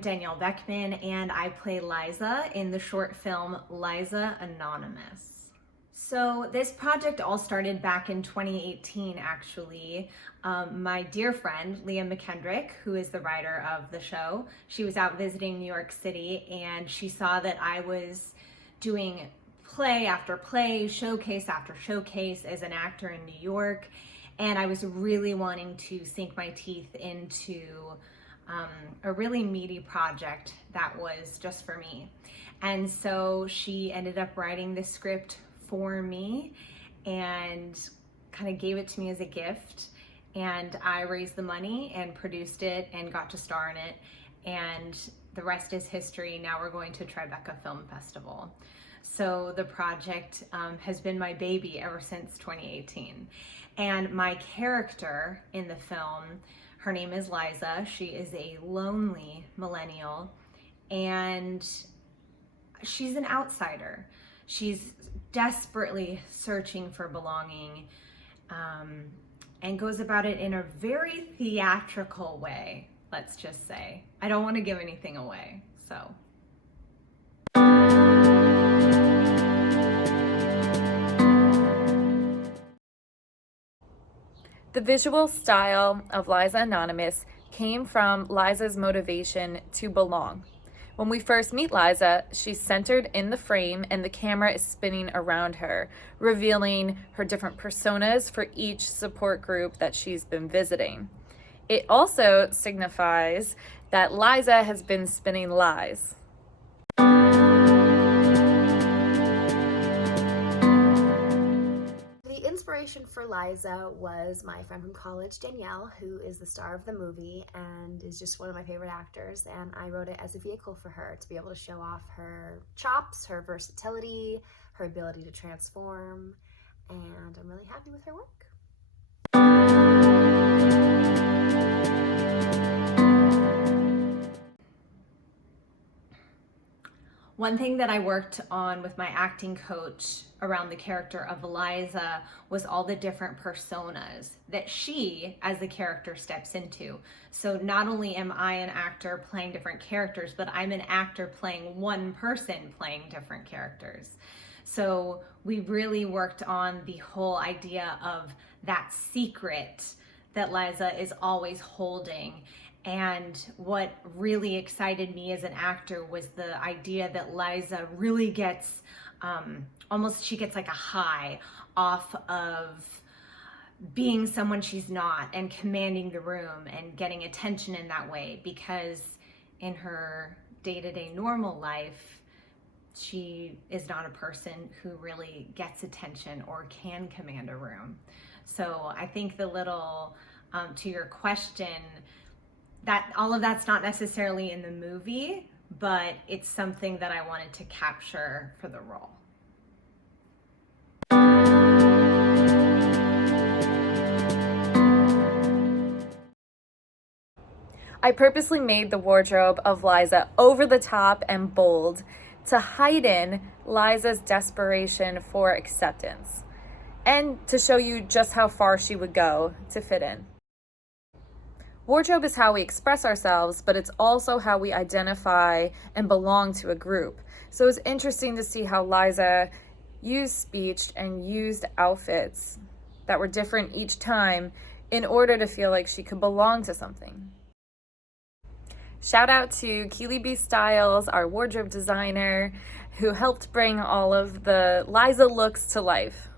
Danielle Beckmann, and I play Liza in the short film Liza Anonymous. So this project all started back in 2018, actually. My dear friend, Leah McKendrick, who is the writer of the show, she was out visiting New York City, and she saw that I was doing play after play, showcase after showcase as an actor in New York, and I was really wanting to sink my teeth into a really meaty project that was just for me. And so she ended up writing the script for me and kind of gave it to me as a gift, and I raised the money and produced it and got to star in it, and the rest is history. Now we're going to Tribeca Film Festival. So the project has been my baby ever since 2018. And my character in the film, her name is Liza. She is a lonely millennial, and she's an outsider. She's desperately searching for belonging, and goes about it in a very theatrical way, let's just say. I don't want to give anything away, so. The visual style of Liza Anonymous came from Liza's motivation to belong. When we first meet Liza, she's centered in the frame and the camera is spinning around her, revealing her different personas for each support group that she's been visiting. It also signifies that Liza has been spinning lies. The inspiration for Liza was my friend from college, Danielle, who is the star of the movie and is just one of my favorite actors, and I wrote it as a vehicle for her to be able to show off her chops, her versatility, her ability to transform, and I'm really happy with her work. One thing that I worked on with my acting coach around the character of Liza was all the different personas that she, as the character, steps into. So not only am I an actor playing different characters, but I'm an actor playing one person playing different characters. So we really worked on the whole idea of that secret that Liza is always holding. And what really excited me as an actor was the idea that Liza really gets, she gets like a high off of being someone she's not and commanding the room and getting attention in that way, because in her day-to-day normal life, she is not a person who really gets attention or can command a room. So I think the little, to your question, that all of that's not necessarily in the movie, but it's something that I wanted to capture for the role. I purposely made the wardrobe of Liza over the top and bold to heighten Liza's desperation for acceptance and to show you just how far she would go to fit in. Wardrobe is how we express ourselves, but it's also how we identify and belong to a group. So it's interesting to see how Liza used speech and used outfits that were different each time in order to feel like she could belong to something. Shout out to Keely B. Styles, our wardrobe designer, who helped bring all of the Liza looks to life.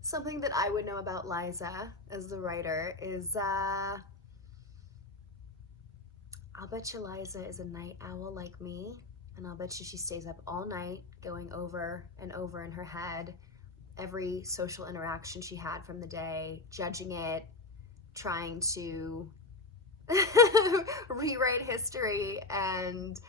Something that I would know about Liza as the writer is, I'll bet you Liza is a night owl like me, and I'll bet you she stays up all night going over and over in her head every social interaction she had from the day, judging it, trying to rewrite history and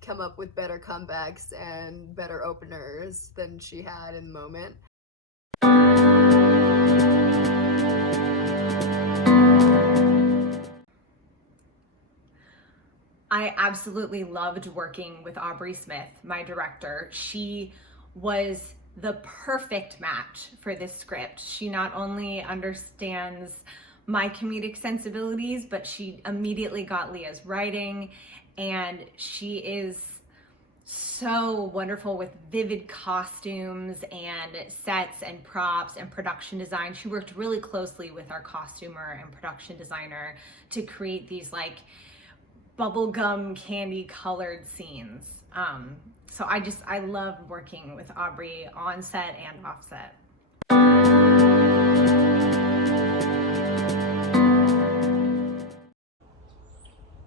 come up with better comebacks and better openers than she had in the moment. I absolutely loved working with Aubrey Smyth, my director. She was the perfect match for this script. She not only understands my comedic sensibilities, but she immediately got Leah's writing, and she is so wonderful with vivid costumes and sets and props and production design. She worked really closely with our costumer and production designer to create these like bubblegum candy colored scenes. So I love working with Aubrey on set and off set.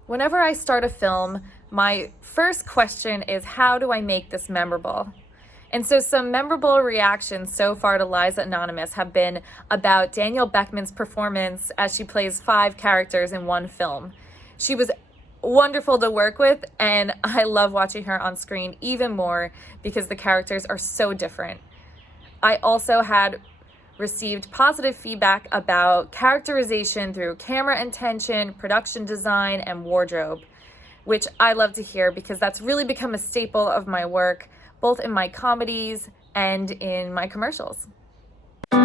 Whenever I start a film, my first question is, how do I make this memorable? And so some memorable reactions so far to Liza Anonymous have been about Danielle Beckmann's performance as she plays 5 characters in one film. She was wonderful to work with, and I love watching her on screen even more because the characters are so different. I also had received positive feedback about characterization through camera intention, production design, and wardrobe, which I love to hear because that's really become a staple of my work, both in my comedies and in my commercials. I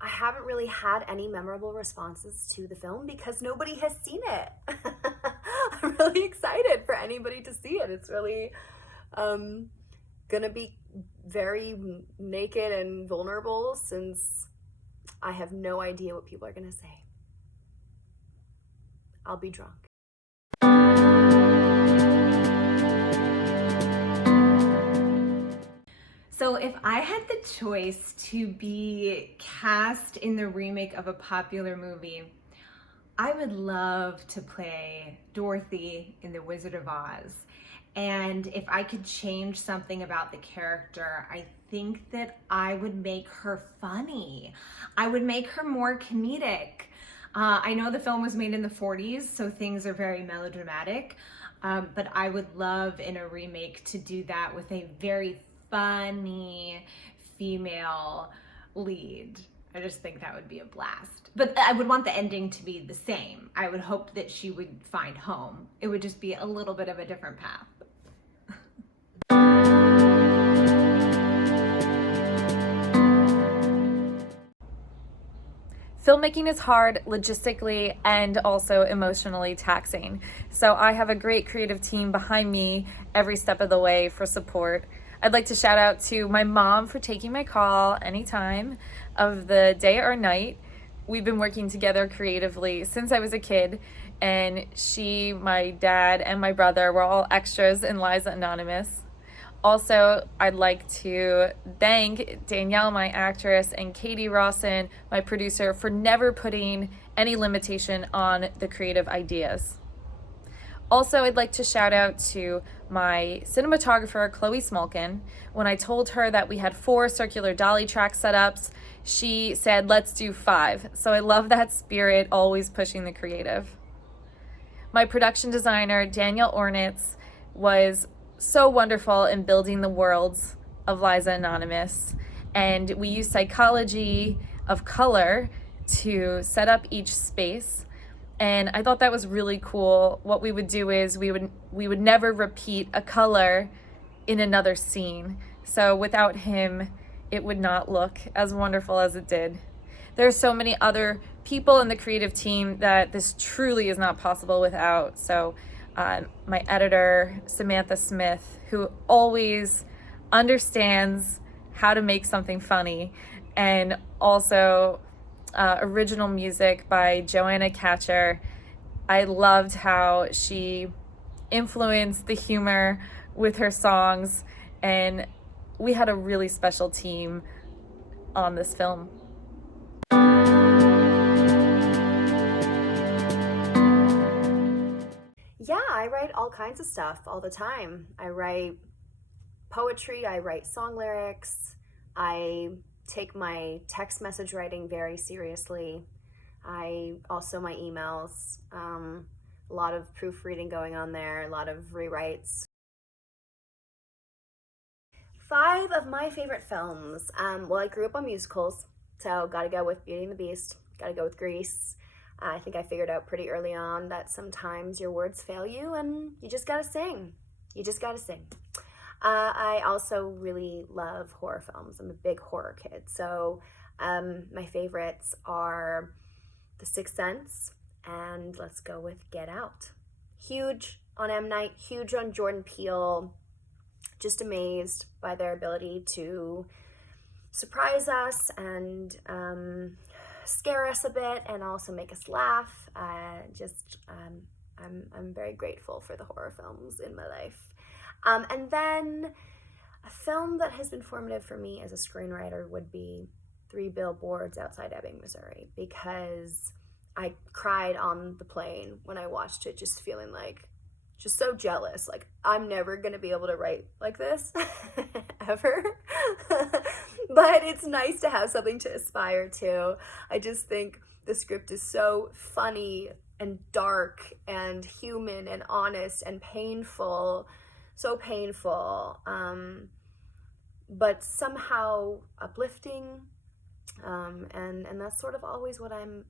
haven't really had any memorable responses to the film because nobody has seen it. I'm really excited for anybody to see it. It's really gonna be very naked and vulnerable since I have no idea what people are gonna say. I'll be drunk. So if I had the choice to be cast in the remake of a popular movie, I would love to play Dorothy in The Wizard of Oz. And if I could change something about the character, I think that I would make her funny. I would make her more comedic. I know the film was made in the 40s, so things are very melodramatic, but I would love in a remake to do that with a very funny female lead. I just think that would be a blast. But I would want the ending to be the same. I would hope that she would find home. It would just be a little bit of a different path. Filmmaking is hard logistically and also emotionally taxing. So I have a great creative team behind me every step of the way for support. I'd like to shout out to my mom for taking my call anytime of the day or night. We've been working together creatively since I was a kid, and she, my dad, and my brother were all extras in Liza Anonymous. Also, I'd like to thank Danielle, my actress, and Katie Rawson, my producer, for never putting any limitation on the creative ideas. Also, I'd like to shout out to my cinematographer, Chloe Smolkin. When I told her that we had 4 circular dolly track setups, she said, let's do 5. So I love that spirit, always pushing the creative. My production designer, Danielle Ornitz, was so wonderful in building the worlds of Liza Anonymous. And we used psychology of color to set up each space. And I thought that was really cool. What we would do is we would never repeat a color in another scene. So without him, it would not look as wonderful as it did. There are so many other people in the creative team that this truly is not possible without. So my editor, Samantha Smith, who always understands how to make something funny, and also original music by Joanna Catcher. I loved how she influenced the humor with her songs, and we had a really special team on this film. Yeah, I write all kinds of stuff all the time. I write poetry, I write song lyrics, I take my text message writing very seriously. My emails, a lot of proofreading going on there, a lot of rewrites. 5 of my favorite films. Well, I grew up on musicals, so gotta go with Beauty and the Beast, gotta go with Grease. I think I figured out pretty early on that sometimes your words fail you and you just gotta sing. You just gotta sing. I also really love horror films. I'm a big horror kid. So my favorites are The Sixth Sense and let's go with Get Out. Huge on M. Night, huge on Jordan Peele. Just amazed by their ability to surprise us and scare us a bit and also make us laugh. I'm very grateful for the horror films in my life. And then a film that has been formative for me as a screenwriter would be 3 Billboards Outside Ebbing, Missouri, because I cried on the plane when I watched it, just feeling like, just so jealous. Like, I'm never gonna be able to write like this, ever. But it's nice to have something to aspire to. I just think the script is so funny and dark and human and honest and painful. So painful, but somehow uplifting, and that's sort of always what I'm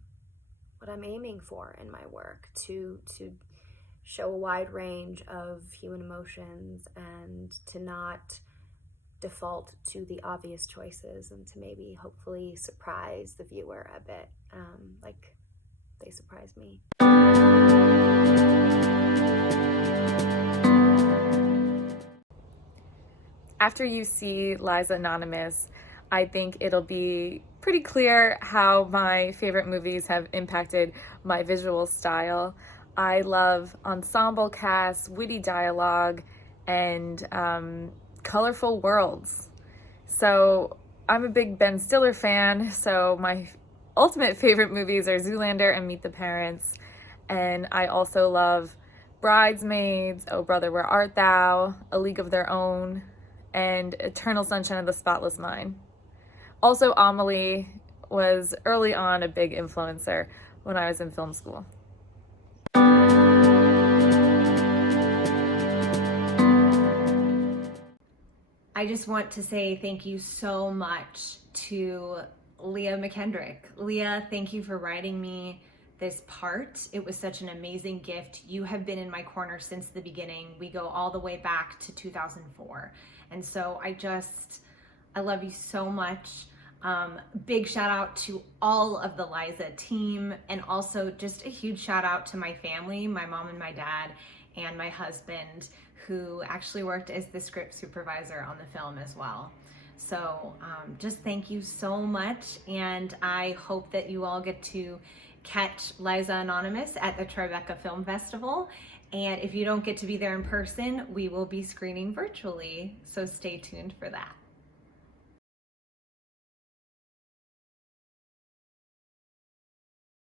aiming for in my work, to show a wide range of human emotions and to not default to the obvious choices, and to maybe hopefully surprise the viewer a bit, like they surprised me. After you see Liza Anonymous, I think it'll be pretty clear how my favorite movies have impacted my visual style. I love ensemble casts, witty dialogue, and colorful worlds. So I'm a big Ben Stiller fan, so my ultimate favorite movies are Zoolander and Meet the Parents. And I also love Bridesmaids, Oh Brother, Where Art Thou, A League of Their Own, and Eternal Sunshine of the Spotless Mind. Also, Amelie was early on a big influencer when I was in film school. I just want to say thank you so much to Leah McKendrick. Leah, thank you for writing me this part. It was such an amazing gift. You have been in my corner since the beginning. We go all the way back to 2004. And so I love you so much. Big shout out to all of the Liza team, and also just a huge shout out to my family, my mom and my dad, and my husband, who actually worked as the script supervisor on the film as well. So just thank you so much, and I hope that you all get to catch Liza Anonymous at the Tribeca Film Festival. And if you don't get to be there in person, we will be screening virtually, so stay tuned for that.